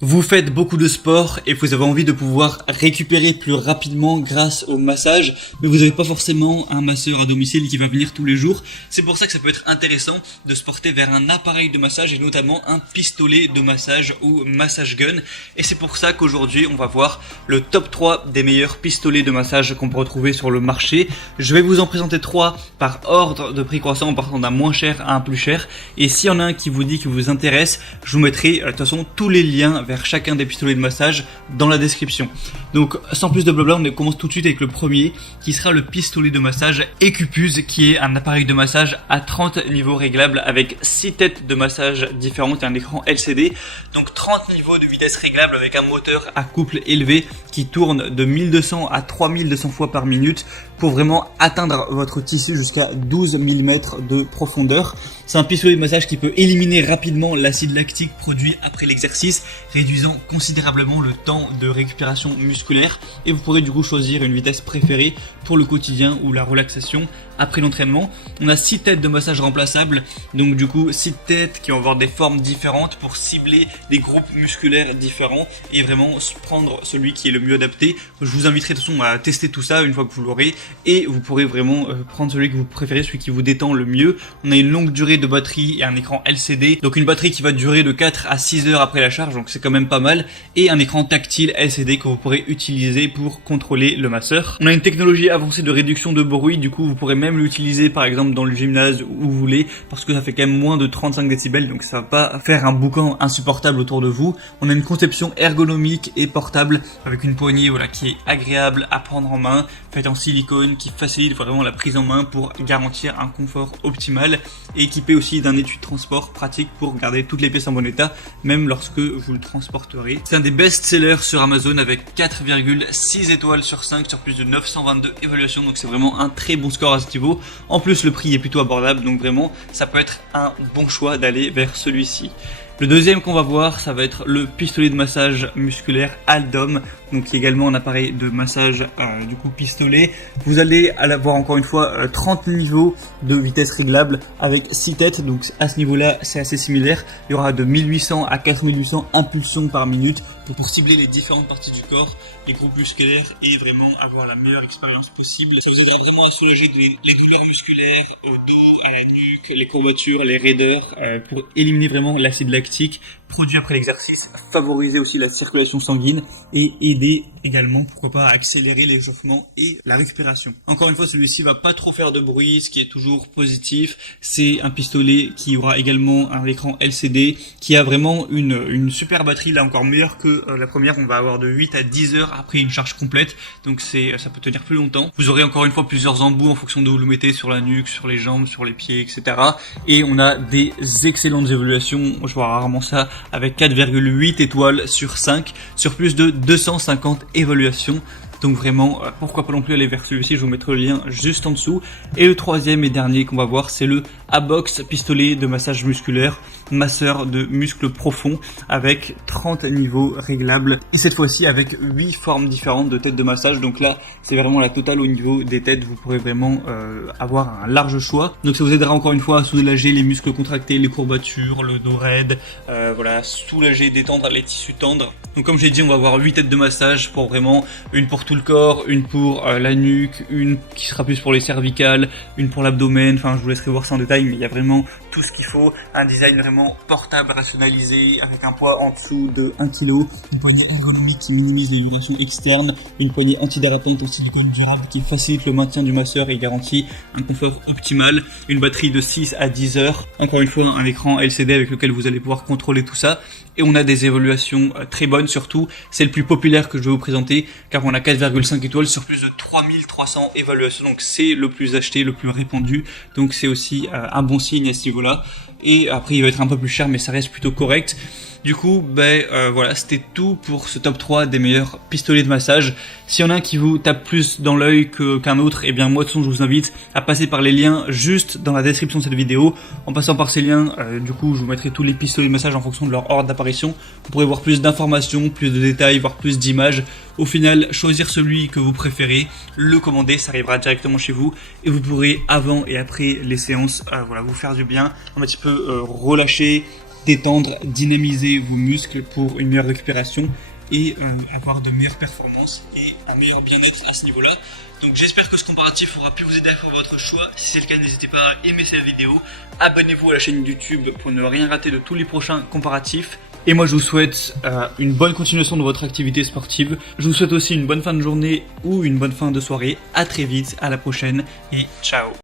Vous faites beaucoup de sport et vous avez envie de pouvoir récupérer plus rapidement grâce au massage, mais vous n'avez pas forcément un masseur à domicile qui va venir tous les jours. C'est pour ça que ça peut être intéressant de se porter vers un appareil de massage et notamment un pistolet de massage ou massage gun. Et c'est pour ça qu'aujourd'hui on va voir le top 3 des meilleurs pistolets de massage qu'on peut retrouver sur le marché. Je vais vous en présenter 3 par ordre de prix croissant en partant d'un moins cher à un plus cher. Et s'il y en a un qui vous dit, qui vous intéresse, je vous mettrai de toute façon tous les liens vers chacun des pistolets de massage dans la description. Donc sans plus de blabla, on commence tout de suite avec le premier qui sera le pistolet de massage Ecupuz, qui est un appareil de massage à 30 niveaux réglables avec 6 têtes de massage différentes et un écran LCD. Donc 30 niveaux de vitesse réglable avec un moteur à couple élevé qui tourne de 1200 à 3200 fois par minute pour vraiment atteindre votre tissu jusqu'à 12 mm de profondeur. C'est un pistolet de massage qui peut éliminer rapidement l'acide lactique produit après l'exercice, réduisant considérablement le temps de récupération musculaire, et vous pourrez du coup choisir une vitesse préférée pour le quotidien ou la relaxation après l'entraînement. On a 6 têtes de massage remplaçables, donc du coup 6 têtes qui vont avoir des formes différentes pour cibler des groupes musculaires différents et vraiment prendre celui qui est le mieux adapté. Je vous inviterai de toute façon à tester tout ça une fois que vous l'aurez, et vous pourrez vraiment prendre celui que vous préférez, celui qui vous détend le mieux. On a une longue durée de batterie et un écran LCD, donc une batterie qui va durer de 4 à 6 heures après la charge, donc c'est quand même pas mal, et un écran tactile LCD que vous pourrez utiliser pour contrôler le masseur. On a une technologie avancée de réduction de bruit, du coup vous pourrez même l'utiliser par exemple dans le gymnase où vous voulez, parce que ça fait quand même moins de 35 décibels, donc ça va pas faire un boucan insupportable autour de vous. On a une conception ergonomique et portable avec une poignée qui est agréable à prendre en main, faite en silicone, qui facilite vraiment la prise en main pour garantir un confort optimal, et équipé aussi d'un étui de transport pratique pour garder toutes les pièces en bon état, même lorsque vous le transporterez. C'est un des best-sellers sur Amazon avec 4,6 étoiles sur 5 sur plus de 922 évaluations, donc c'est vraiment un très bon score à ce niveau. En plus, le prix est plutôt abordable, donc vraiment, ça peut être un bon choix d'aller vers celui-ci. Le deuxième qu'on va voir, ça va être le pistolet de massage musculaire Aldom, donc qui est également un appareil de massage du coup pistolet. Vous allez avoir encore une fois 30 niveaux de vitesse réglable avec 6 têtes, donc à ce niveau-là c'est assez similaire. Il y aura de 1800 à 4800 impulsions par minute pour cibler les différentes parties du corps, les groupes musculaires, et vraiment avoir la meilleure expérience possible. Ça vous aidera vraiment à soulager les douleurs musculaires au dos, à la nuque, les courbatures, les raideurs, pour éliminer vraiment l'acide lactique produit après l'exercice, favoriser aussi la circulation sanguine et aider également, pourquoi pas, à accélérer l'échauffement et la récupération. Encore une fois, celui-ci va pas trop faire de bruit, ce qui est toujours positif. C'est un pistolet qui aura également un écran LCD, qui a vraiment une super batterie, là encore meilleure que la première. On va avoir de 8 à 10 heures après une charge complète, donc ça peut tenir plus longtemps. Vous aurez encore une fois plusieurs embouts en fonction de où vous le mettez, sur la nuque, sur les jambes, sur les pieds, etc. Et on a des excellentes évaluations, je vois rarement ça, avec 4,8 étoiles sur 5 sur plus de 250 évaluations. Donc vraiment, pourquoi pas non plus aller vers celui-ci, je vous mettrai le lien juste en dessous. Et le troisième et dernier qu'on va voir, c'est le Abox pistolet de massage musculaire, masseur de muscles profonds, avec 30 niveaux réglables. Et cette fois-ci avec 8 formes différentes de têtes de massage. Donc là, c'est vraiment la totale au niveau des têtes. Vous pourrez vraiment avoir un large choix. Donc ça vous aidera encore une fois à soulager les muscles contractés, les courbatures, le dos raide, soulager, détendre les tissus tendres. Donc comme j'ai dit, on va avoir 8 têtes de massage pour vraiment une pour tout le corps, une pour la nuque, une qui sera plus pour les cervicales, une pour l'abdomen. Enfin, je vous laisserai voir ça en détail, mais il y a vraiment tout ce qu'il faut. Un design vraiment portable, rationalisé, avec un poids en dessous de 1 kg, une poignée ergonomique qui minimise les vibrations externes, une poignée antidérapante au silicone durable qui facilite le maintien du masseur et garantit un confort optimal, une batterie de 6 à 10 heures, encore une fois un écran LCD avec lequel vous allez pouvoir contrôler tout ça, et on a des évaluations très bonnes. Surtout, c'est le plus populaire que je vais vous présenter, car on a 4,5 étoiles sur plus de 3300 évaluations, donc c'est le plus acheté, le plus répandu, donc c'est aussi un bon signe à ce niveau-là. Et après il va être un peu plus cher, mais ça reste plutôt correct. Du coup, voilà, c'était tout pour ce top 3 des meilleurs pistolets de massage. S'il y en a un qui vous tape plus dans l'œil qu'un autre, eh bien moi de toute façon je vous invite à passer par les liens juste dans la description de cette vidéo. En passant par ces liens, du coup je vous mettrai tous les pistolets de massage en fonction de leur ordre d'apparition. Vous pourrez voir plus d'informations, plus de détails, voir plus d'images. Au final, choisir celui que vous préférez, le commander, ça arrivera directement chez vous, et vous pourrez avant et après les séances, vous faire du bien, un petit peu relâcher, détendre, dynamiser vos muscles pour une meilleure récupération et avoir de meilleures performances et un meilleur bien-être à ce niveau-là. Donc j'espère que ce comparatif aura pu vous aider à faire votre choix. Si c'est le cas, n'hésitez pas à aimer cette vidéo, abonnez-vous à la chaîne YouTube pour ne rien rater de tous les prochains comparatifs. Et moi je vous souhaite une bonne continuation de votre activité sportive. Je vous souhaite aussi une bonne fin de journée ou une bonne fin de soirée. À très vite, à la prochaine et ciao.